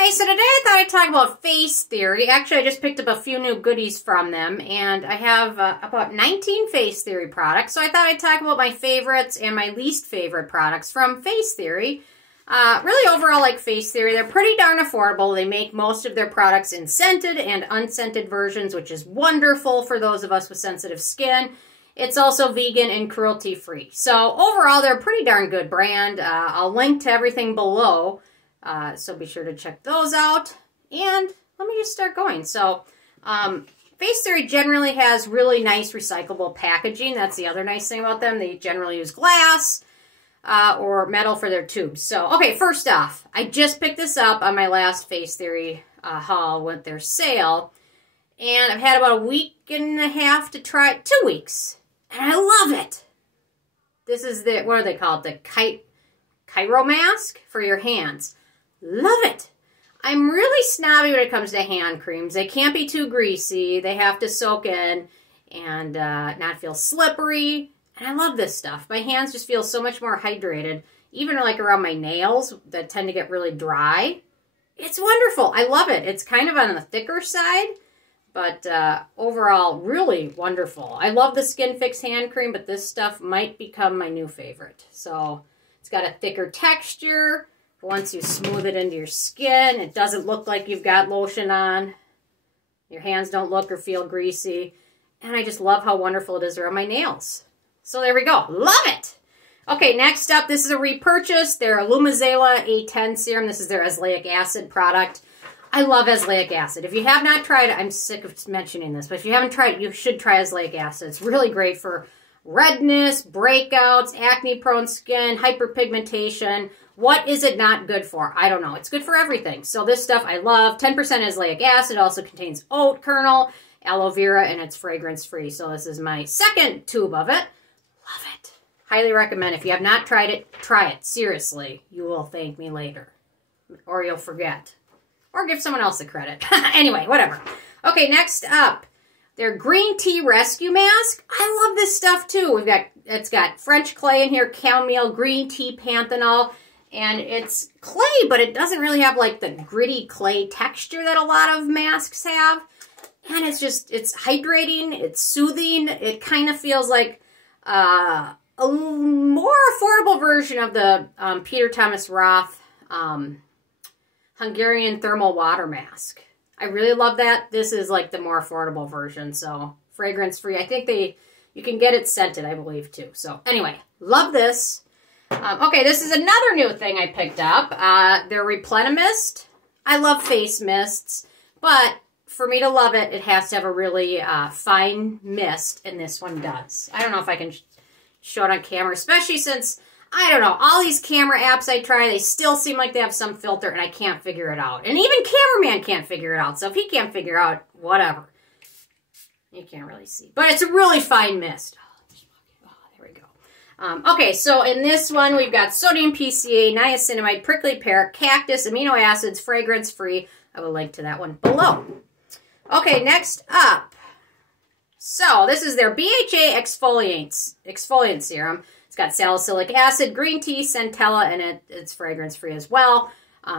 Okay, so today I thought I'd talk about Facetheory. Actually, I just picked up a few new goodies from them, and I have about 19 Facetheory products, so I thought I'd talk about my favorites and my least favorite products from Facetheory. Really, overall, like Facetheory, they're pretty darn affordable. They make most of their products in scented and unscented versions, which is wonderful for those of us with sensitive skin. It's also vegan and cruelty-free. So overall, they're a pretty darn good brand. I'll link to everything below. So be sure to check those out. And let me just start going. So, Facetheory generally has really nice recyclable packaging. That's the other nice thing about them. They generally use glass or metal for their tubes. So, okay, first off, I just picked this up on my last Facetheory haul with their sale. And I've had about a week and a half to try it, 2 weeks. And I love it. This is the, what do they call it? The Chiromasque for your hands. Love it. I'm really snobby when it comes to hand creams. They can't be too greasy. They have to soak in and not feel slippery. And I love this stuff. My hands just feel so much more hydrated. Even like around my nails that tend to get really dry. It's wonderful. I love it. It's kind of on the thicker side. But overall, really wonderful. I love the Skin Fix hand cream, but this stuff might become my new favorite. So it's got a thicker texture. Once you smooth it into your skin, it doesn't look like you've got lotion on. Your hands don't look or feel greasy. And I just love how wonderful it is around my nails. So there we go. Love it! Okay, next up, this is a repurchase. They're a Lumizela A10 Serum. This is their Azelaic Acid product. I love Azelaic Acid. If you have not tried it, I'm sick of mentioning this, but if you haven't tried it, you should try Azelaic Acid. It's really great for redness, breakouts, acne-prone skin, hyperpigmentation. What is it not good for? I don't know. It's good for everything. So this stuff I love. 10% Azelaic acid. Also contains oat kernel, aloe vera, and it's fragrance-free. So this is my second tube of it. Love it. Highly recommend. If you have not tried it, try it. Seriously. You will thank me later. Or you'll forget. Or give someone else the credit. Anyway, whatever. Okay, next up. Their green tea rescue mask. I love this stuff too. It's got French clay in here, chamomile, green tea, panthenol. And it's clay, but it doesn't really have like the gritty clay texture that a lot of masks have. And it's just, it's hydrating, it's soothing. It kind of feels like a more affordable version of the Peter Thomas Roth Hungarian thermal water mask. I really love that. This is like the more affordable version, so fragrance-free. I think you can get it scented, I believe, too. So anyway, love this. Okay, this is another new thing I picked up. They're Replenamist. I love face mists, but for me to love it, it has to have a really fine mist, and this one does. I don't know if I can show it on camera, especially since, I don't know, all these camera apps I try, they still seem like they have some filter, and I can't figure it out. And even Cameraman can't figure it out, so if he can't figure out, whatever. You can't really see. But it's a really fine mist. Okay, so in this one, we've got sodium PCA, niacinamide, prickly pear, cactus, amino acids, fragrance-free. I will link to that one below. Okay, next up. So, this is their BHA Exfoliant Serum. It's got salicylic acid, green tea, centella, and it's fragrance-free as well.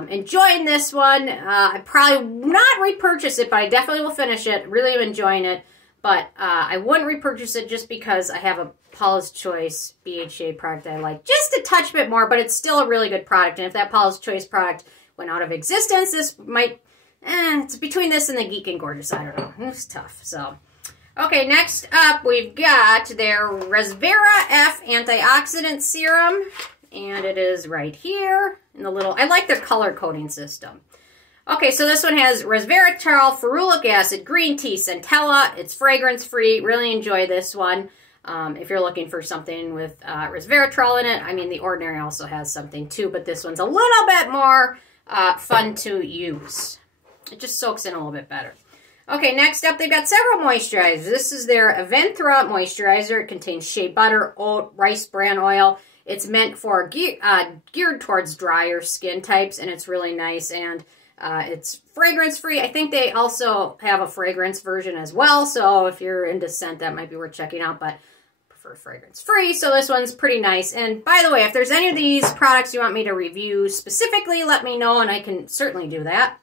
Enjoying this one. I probably not repurchase it, but I definitely will finish it. Really am enjoying it. But I wouldn't repurchase it just because I have a Paula's Choice BHA product I like just a touch bit more, but it's still a really good product. And if that Paula's Choice product went out of existence, this might, it's between this and the Geek and Gorgeous. I don't know. It's tough. So, okay, next up we've got their Resvera-F Antioxidant Serum. And it is right here in the little, I like their color coding system. Okay, so this one has resveratrol, ferulic acid, green tea, centella. It's fragrance-free. Really enjoy this one. If you're looking for something with resveratrol in it, I mean, The Ordinary also has something too, but this one's a little bit more fun to use. It just soaks in a little bit better. Okay, next up, they've got several moisturizers. This is their Aventhra Moisturizer. It contains shea butter, oat, rice bran oil. It's meant for geared towards drier skin types, and it's really nice, and it's fragrance-free. I think they also have a fragrance version as well, so if you're into scent, that might be worth checking out, but for fragrance-free, so this one's pretty nice. And by the way, if there's any of these products you want me to review specifically, let me know, and I can certainly do that.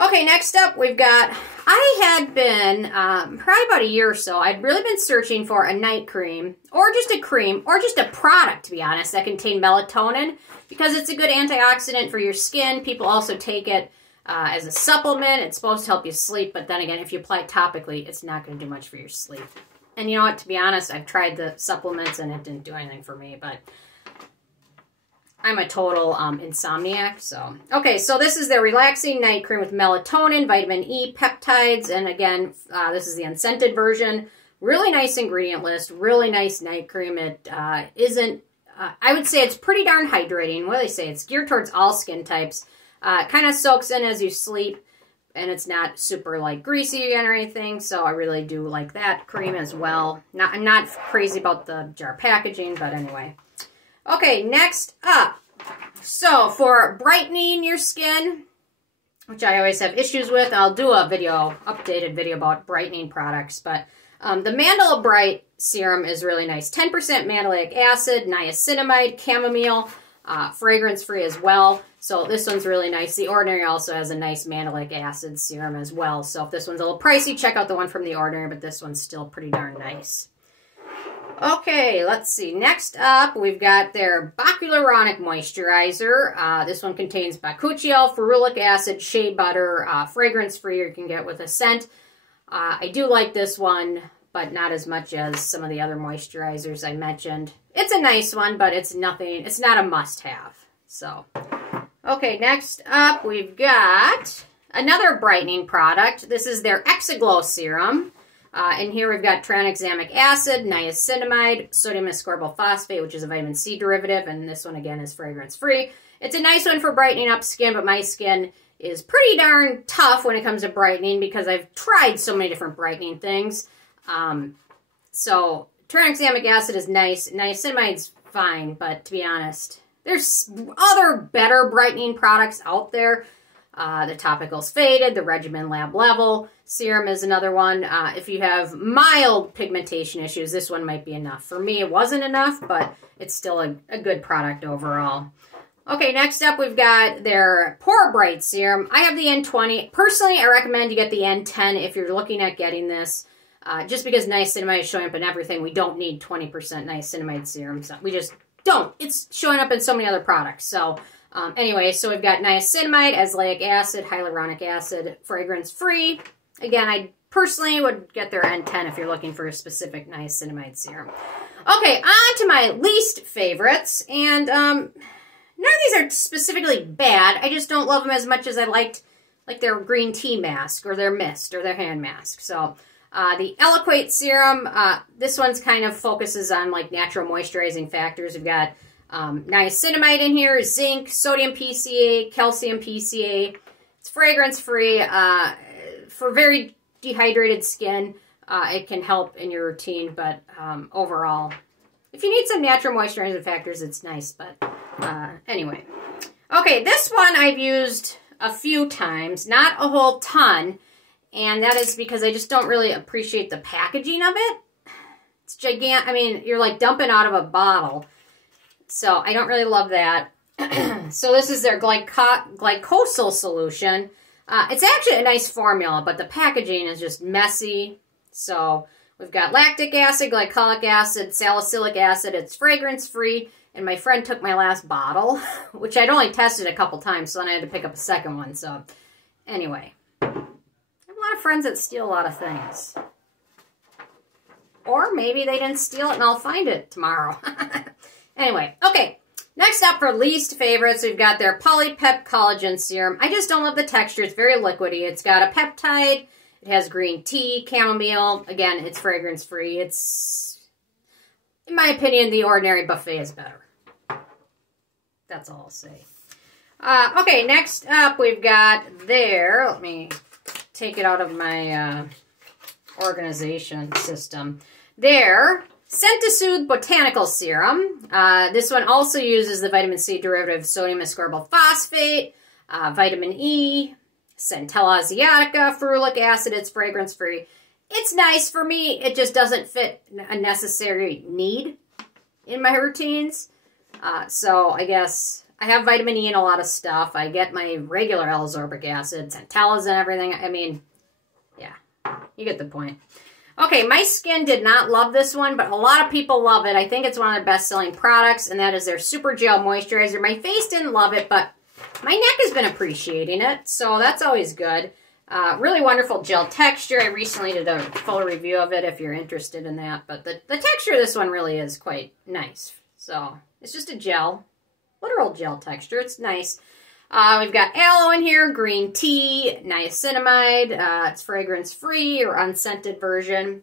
Okay, next up we've got, I had been, probably about a year or so, I'd really been searching for a night cream, or just a product, to be honest, that contained melatonin, because it's a good antioxidant for your skin. People also take it as a supplement. It's supposed to help you sleep, but then again, if you apply it topically, it's not going to do much for your sleep. And you know what, to be honest, I've tried the supplements and it didn't do anything for me, but I'm a total insomniac, so. Okay, so this is their relaxing night cream with melatonin, vitamin E, peptides, and again, this is the unscented version. Really nice ingredient list, really nice night cream. It isn't, I would say it's pretty darn hydrating. What do they say? It's geared towards all skin types. Kind of soaks in as you sleep, and it's not super like greasy again or anything, so I really do like that cream as well. I'm not crazy about the jar packaging, but anyway. Okay, next up. So for brightening your skin, which I always have issues with, I'll do a updated video about brightening products, but the Mandelibright Serum is really nice. 10% Mandelic Acid, Niacinamide, Chamomile, fragrance-free as well. So this one's really nice. The Ordinary also has a nice Mandelic Acid serum as well. So if this one's a little pricey, check out the one from The Ordinary, but this one's still pretty darn nice. Okay, let's see. Next up, we've got their Bakuluronic Moisturizer. This one contains bakuchiol, ferulic acid, shea butter, fragrance-free, you can get with a scent. I do like this one, but not as much as some of the other moisturizers I mentioned. It's a nice one, but it's not a must-have. So, okay, next up we've got another brightening product. This is their Exogloss Serum. And here we've got tranexamic acid, niacinamide, sodium ascorbyl phosphate, which is a vitamin C derivative, and this one again is fragrance-free. It's a nice one for brightening up skin, but my skin is pretty darn tough when it comes to brightening because I've tried so many different brightening things. So tranexamic acid is nice. Niacinamide's fine, but to be honest, there's other better brightening products out there. The Topical's Faded, the Regimen Lab Level Serum is another one. If you have mild pigmentation issues, this one might be enough. For me, it wasn't enough, but it's still a good product overall. Okay, next up we've got their Pore Bright Serum. I have the N20. Personally, I recommend you get the N10 if you're looking at getting this. Just because niacinamide is showing up in everything, we don't need 20% niacinamide serum. So we just don't. It's showing up in so many other products. So anyway, so we've got niacinamide, azelaic acid, hyaluronic acid, fragrance-free. Again, I personally would get their N10 if you're looking for a specific niacinamide serum. Okay, on to my least favorites. And none of these are specifically bad. I just don't love them as much as I liked like their green tea mask or their mist or their hand mask. So the Eloquate Serum, this one's kind of focuses on like natural moisturizing factors. We've got niacinamide in here, zinc, sodium PCA, calcium PCA. It's fragrance-free. For very dehydrated skin, it can help in your routine, but overall, if you need some natural moisturizing factors, it's nice, but anyway. Okay, this one I've used a few times, not a whole ton, and that is because I just don't really appreciate the packaging of it. It's gigantic. I mean, you're like dumping out of a bottle. So I don't really love that. So this is their glycosyl solution. It's actually a nice formula, but the packaging is just messy. So we've got lactic acid, glycolic acid, salicylic acid. It's fragrance-free. And my friend took my last bottle, which I'd only tested a couple times, so then I had to pick up a second one. So anyway, I have a lot of friends that steal a lot of things. Or maybe they didn't steal it and I'll find it tomorrow. Anyway, okay. Next up for least favorites, we've got their Polypep Collagen Serum. I just don't love the texture. It's very liquidy. It's got a peptide. It has green tea, chamomile. Again, it's fragrance-free. It's, in my opinion, the Ordinary Buffet is better. That's all I'll say. Okay, next up we've got their, let me take it out of my organization system. Their Centisud Botanical Serum. This one also uses the vitamin C derivative sodium ascorbyl phosphate, vitamin E, Centella asiatica, ferulic acid. It's fragrance-free. it's nice for me. It just doesn't fit a necessary need in my routines. So I guess I have vitamin E in a lot of stuff. I get my regular L-ascorbic acid, centellas and everything. I mean, yeah, you get the point. Okay, my skin did not love this one, but a lot of people love it. I think it's one of their best-selling products, and that is their Super Gel Moisturizer. My face didn't love it, but my neck has been appreciating it, so that's always good. Really wonderful gel texture. I recently did a full review of it if you're interested in that, but the texture of this one really is quite nice. So it's just a gel, literal gel texture. It's nice. We've got aloe in here, green tea, niacinamide. It's fragrance-free or unscented version.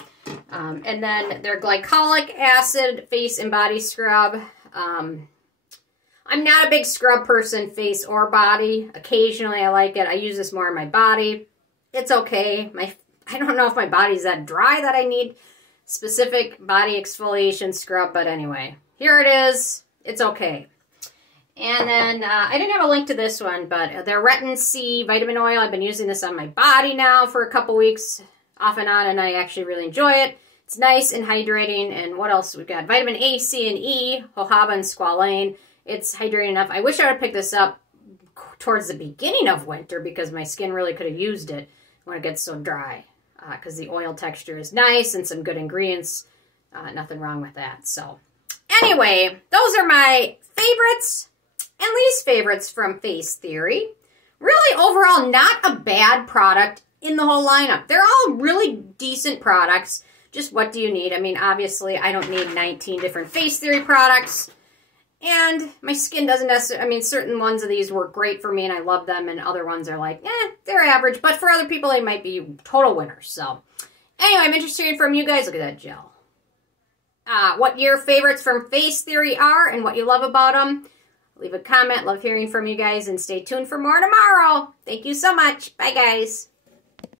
And then their Glycolic Acid Face and Body Scrub. I'm not a big scrub person, face or body. Occasionally I like it. I use this more on my body. It's okay. I don't know if my body's that dry that I need specific body exfoliation scrub, but anyway, here it is. It's okay. And then, I didn't have a link to this one, but their Retin C Vitamin Oil. I've been using this on my body now for a couple weeks, off and on, and I actually really enjoy it. It's nice and hydrating. And what else? We've got vitamin A, C, and E, jojoba, and squalane. It's hydrating enough. I wish I would have picked this up towards the beginning of winter because my skin really could have used it when it gets so dry. Because the oil texture is nice and some good ingredients. Nothing wrong with that. So, anyway, those are my favorites and least favorites from Facetheory. Really, overall, not a bad product in the whole lineup. They're all really decent products. Just what do you need? I mean, obviously, I don't need 19 different Facetheory products. And my skin doesn't necessarily, I mean, certain ones of these work great for me and I love them. And other ones are like, they're average. But for other people, they might be total winners. So, anyway, I'm interested in from you guys. Look at that gel. What your favorites from Facetheory are and what you love about them. Leave a comment. Love hearing from you guys and stay tuned for more tomorrow. Thank you so much. Bye, guys.